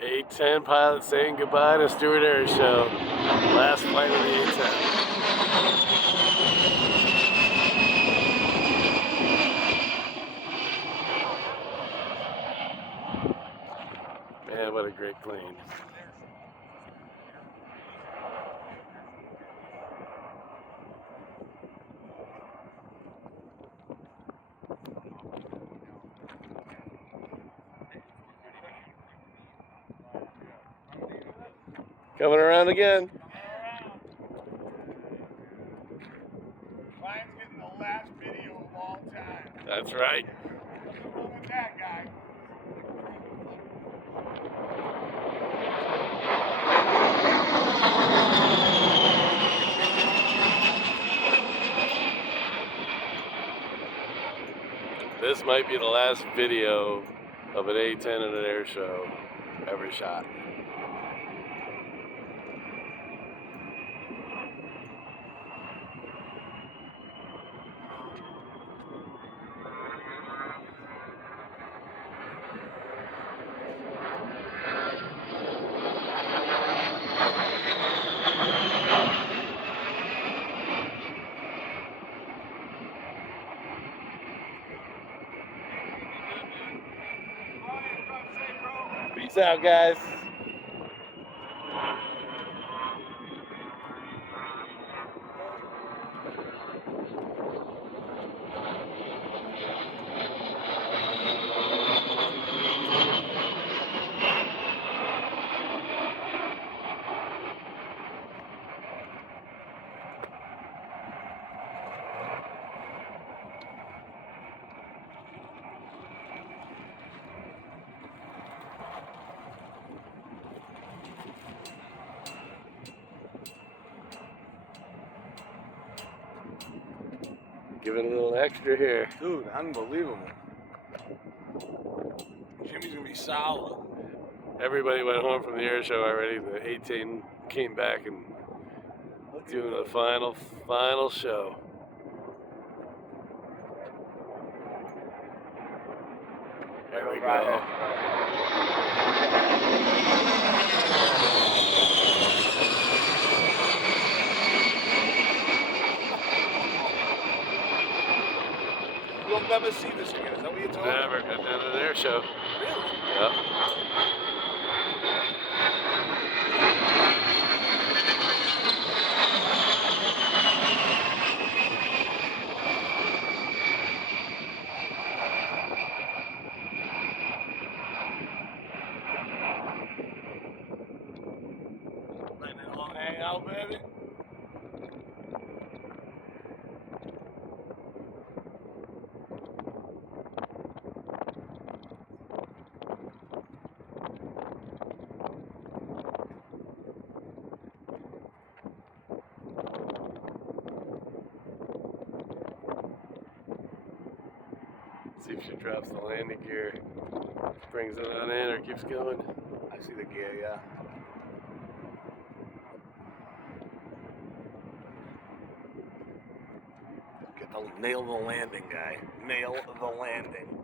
A-10 pilot saying goodbye to Stewart Air Show. Last flight of the A-10. Man, what a great plane. Coming around again. Ryan's getting the last video of all time. That's right. Nothing wrong with that, guy. This might be the last video of an A-10 at an air show ever shot. Peace out, guys. Give it a little extra here. Dude, unbelievable. Jimmy's gonna be solid. Everybody went home from the air show already. The A-10 came back and doing the final show. There we go. We'll never see this again. Is that what you told me? Never got down to an air show. Really? Yep. Letting it all hang out, baby. See if she drops the landing gear, brings it on in, or keeps going. I see the gear, yeah. Nail the landing, guy. Nail the landing.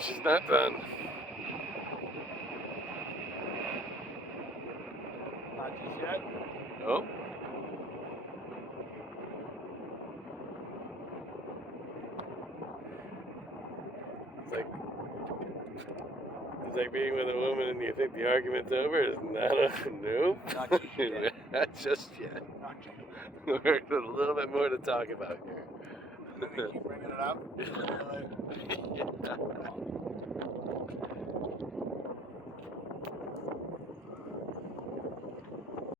She's not done. Not just yet. Nope. It's like being with a woman and you think the argument's over. It's not a nope. Not just yet. Not just yet. Not just yet. There's a little bit more to talk about here. Let me keep bringing it up. Yeah.